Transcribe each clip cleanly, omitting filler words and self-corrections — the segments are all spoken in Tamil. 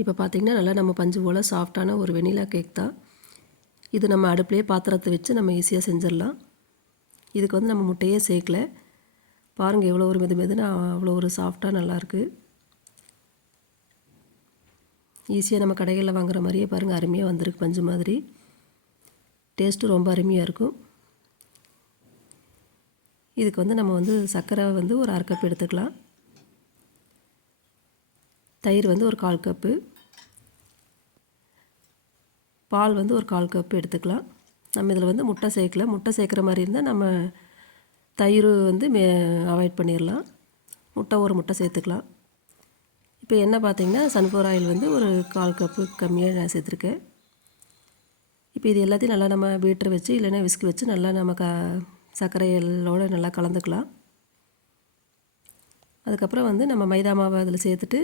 இப்போ பார்த்திங்கன்னா நல்லா நம்ம பஞ்சு போல் சாஃப்டான ஒரு வெனிலா கேக் தான். இது நம்ம அடுப்புலேயே பாத்திரத்தை வச்சு நம்ம ஈஸியாக செஞ்சிடலாம். இதுக்கு வந்து நம்ம முட்டையே சேர்க்கல. பாருங்கள் எவ்வளோ ஒரு மெதுன்னு அவ்வளோ ஒரு சாஃப்டாக நல்லாயிருக்கு. ஈஸியாக நம்ம கடைகளில் வாங்குகிற மாதிரியே பாருங்கள் அருமையாக வந்திருக்கு. பஞ்சு மாதிரி டேஸ்ட்டும் ரொம்ப அருமையாக இருக்கும். இதுக்கு வந்து நம்ம வந்து சர்க்கரை வந்து ஒரு 1/2 கப் எடுத்துக்கலாம். தயிர் வந்து ஒரு 1/4 கப்பு, பால் வந்து ஒரு 1/4 கப்பு எடுத்துக்கலாம். நம்ம இதில் வந்து முட்டை சேர்க்கல. முட்டை சேர்க்குற மாதிரி இருந்தால் நம்ம தயிர் வந்து அவாய்ட் பண்ணிடலாம். ஒரு முட்டை சேர்த்துக்கலாம். இப்போ எண்ணெய் பார்த்திங்கன்னா சன்ஃப்ளவர் ஆயில் வந்து ஒரு 1/4 கப்பு கம்மியாக நான் சேர்த்துருக்கேன். இப்போ இது எல்லாத்தையும் நல்லா நம்ம பீட்டர் வச்சு இல்லைன்னா விஸ்க் வச்சு நல்லா நம்ம சர்க்கரையோடு நல்லா கலந்துக்கலாம். அதுக்கப்புறம் வந்து நம்ம மைதா மாவை அதில் சேர்த்துட்டு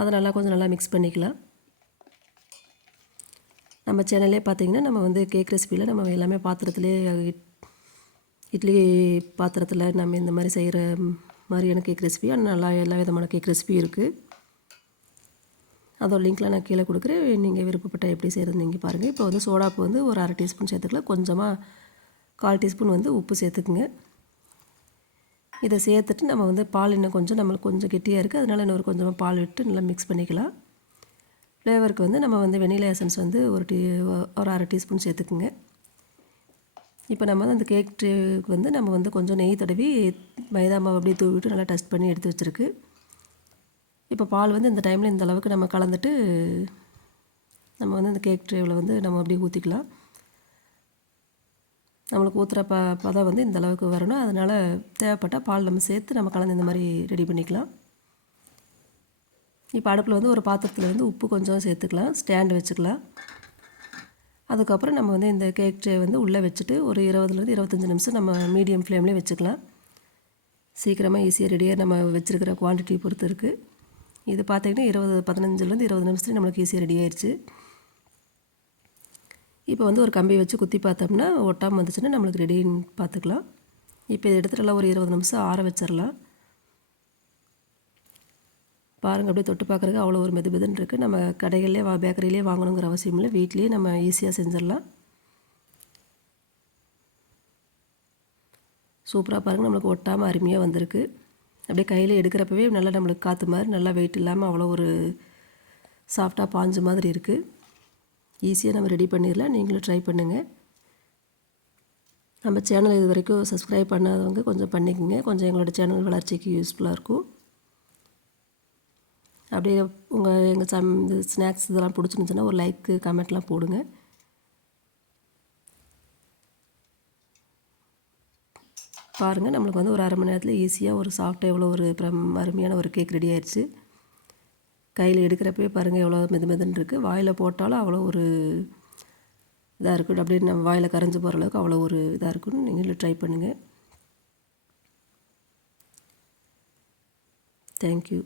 அதை நல்லா கொஞ்சம் நல்லா மிக்ஸ் பண்ணிக்கலாம். நம்ம சேனல்லே பார்த்திங்கன்னா நம்ம வந்து கேக் ரெசிப்பியில் நம்ம எல்லாமே பாத்திரத்துலேயே இட்லி பாத்திரத்தில் நம்ம இந்த மாதிரி செய்கிற மாதிரியான கேக் ரெசிபி நல்லா எல்லா விதமான கேக் ரெசிபி இருக்குது. அதோட லிங்க்லாம் நான் கீழே கொடுக்குறேன். நீங்கள் விருப்பப்பட்ட எப்படி செய்கிறது நீங்கள் பாருங்கள். இப்போ வந்து சோடாப்பு வந்து ஒரு 1/2 டீஸ்பூன் சேர்த்துக்கலாம். கொஞ்சமாக 1/4 டீஸ்பூன் வந்து உப்பு சேர்த்துக்குங்க. இதை சேர்த்துட்டு நம்ம வந்து பால் இன்னும் கொஞ்சம் நம்மளுக்கு கொஞ்சம் கெட்டியாக இருக்குது, அதனால் இன்னொரு கொஞ்சமாக பால் விட்டு நல்லா மிக்ஸ் பண்ணிக்கலாம். ஃப்ளேவருக்கு வந்து நம்ம வந்து வெனிலா எசன்ஸ் வந்து ஒரு 1/2 டீஸ்பூன் சேர்த்துக்குங்க. இப்போ நம்ம வந்து அந்த கேக் ட்ரேக்கு வந்து நம்ம வந்து கொஞ்சம் நெய் தடவி மைதா மாவு அப்படியே தூவிட்டு நல்லா டஸ்ட் பண்ணி எடுத்து வச்சுருக்கு. இப்போ பால் வந்து இந்த டைமில் இந்த அளவுக்கு நம்ம கலந்துட்டு நம்ம வந்து இந்த கேக் ட்ரேவில் வந்து நம்ம அப்படியே ஊற்றிக்கலாம். நம்மளுக்கு ஊற்றுற பதம் வந்து இந்த அளவுக்கு வரணும். அதனால் தேவைப்பட்டால் பால் நம்ம சேர்த்து நம்ம கலந்து இந்த மாதிரி ரெடி பண்ணிக்கலாம். இப்போ அடுப்பில் வந்து ஒரு பாத்திரத்தில் வந்து உப்பு கொஞ்சம் சேர்த்துக்கலாம், ஸ்டாண்டு வச்சுக்கலாம். அதுக்கப்புறம் நம்ம வந்து இந்த கேக் ட்ரே வந்து உள்ளே வச்சுட்டு ஒரு 20லேருந்து 25 நிமிஷம் நம்ம மீடியம் ஃப்ளேம்லேயே வச்சுக்கலாம். சீக்கிரமாக ஈஸியாக ரெடியாக நம்ம வச்சுருக்கிற குவான்டிட்டி பொறுத்து இருக்குது. இது பார்த்திங்கன்னா 15லேருந்து 20 நிமிஷத்துலேயே நம்மளுக்கு ஈஸியாக ரெடி ஆயிடுச்சு. இப்போ வந்து ஒரு கம்பி வச்சு குத்தி பார்த்தோம்னா ஒட்டாமல் வந்துச்சுன்னா நம்மளுக்கு ரெடின்னு பார்த்துக்கலாம். இப்போ இதை எடுத்துகிட்டு ஒரு 20 நிமிஷம் ஆற வச்சிடலாம். பாருங்கள் அப்படியே தொட்டு பார்க்குறதுக்கு அவ்வளோ ஒரு மெதுன்னு இருக்குது. நம்ம கடைகளிலே பேக்கரியிலே வாங்கணுங்கிற அவசியம் இல்லை, வீட்லேயே நம்ம ஈஸியாக செஞ்சிடலாம். சூப்பராக பாருங்கள் நம்மளுக்கு ஒட்டாமல் அருமையாக வந்திருக்கு. அப்படியே கையில் எடுக்கிறப்பவே நல்லா நம்மளுக்கு காற்று மாதிரி நல்லா வெயிட் இல்லாமல் அவ்வளோ ஒரு சாஃப்டாக பாஞ்சு மாதிரி இருக்குது. ஈஸியாக நம்ம ரெடி பண்ணிடலாம். நீங்களும் ட்ரை பண்ணுங்கள். நம்ம சேனல் இது வரைக்கும் சப்ஸ்கிரைப் பண்ணாதவங்க கொஞ்சம் பண்ணிக்கோங்க. கொஞ்சம் எங்களோட சேனல் வளர்ச்சிக்கு யூஸ்ஃபுல்லாக இருக்கும். அப்படியே எங்கள் இந்த ஸ்நாக்ஸ் இதெல்லாம் பிடிச்சிருந்துச்சுன்னா ஒரு லைக்கு கமெண்ட்லாம் போடுங்க. பாருங்கள் நம்மளுக்கு வந்து ஒரு 1/2 மணி நேரத்தில் ஈஸியாக ஒரு சாஃப்டாக எவ்வளோ ஒரு அருமையான ஒரு கேக் ரெடி ஆயிடுச்சு. கையில் எடுக்கிறப்பவே பாருங்கள் எவ்வளோ மெதுன்னு இருக்குது. வாயில் போட்டாலும் அவ்வளோ ஒரு இதாக இருக்கும். அப்படியே நம்ம வாயில் கரைஞ்சி போகிற அளவுக்கு அவ்வளோ ஒரு இதாக இருக்குன்னு நீங்களும் ட்ரை பண்ணுங்கள். தேங்க்யூ.